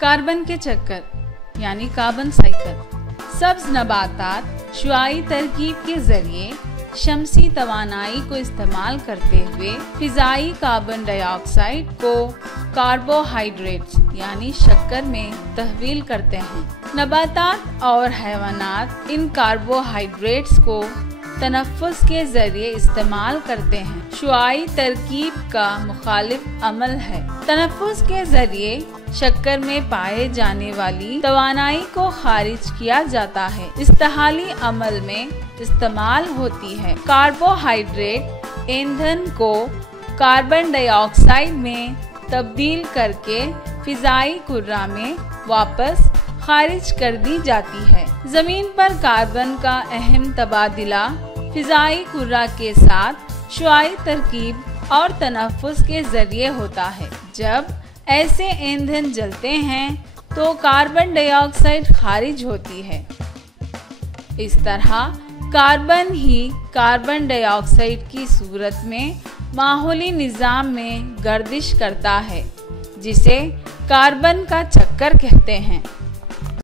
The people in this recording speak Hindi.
कार्बन के चक्कर यानी कार्बन साइकिल। सब्ज नबातात शुआई तरकीब के जरिए शमसी तवानाई को इस्तेमाल करते हुए फिजाई कार्बन डाइऑक्साइड को कार्बोहाइड्रेट्स यानी शक्कर में तहवील करते हैं। नबातात और हैवानात इन कार्बोहाइड्रेट्स को तनफ़्फ़ुस के जरिए इस्तेमाल करते हैं। शुआई तरकीब का मुखालिफ अमल है। तनफ़्फ़ुस के जरिए शक्कर में पाए जाने वाली तवानाई को खारिज किया जाता है। इस्तेहाली अमल में इस्तेमाल होती है। कार्बोहाइड्रेट ईंधन को कार्बन डाइऑक्साइड में तब्दील करके फिजाई कुर्रा में वापस खारिज कर दी जाती है। जमीन पर कार्बन का अहम तबादिला फिजाई कुर्रा के साथ शुआई तरकीब और तनफ़्फ़ुस के जरिए होता है। जब ऐसे ईंधन जलते हैं तो कार्बन डाइऑक्साइड खारिज होती है। इस तरह कार्बन ही कार्बन डाइऑक्साइड की सूरत में माहौली निज़ाम में गर्दिश करता है, जिसे कार्बन का चक्कर कहते हैं।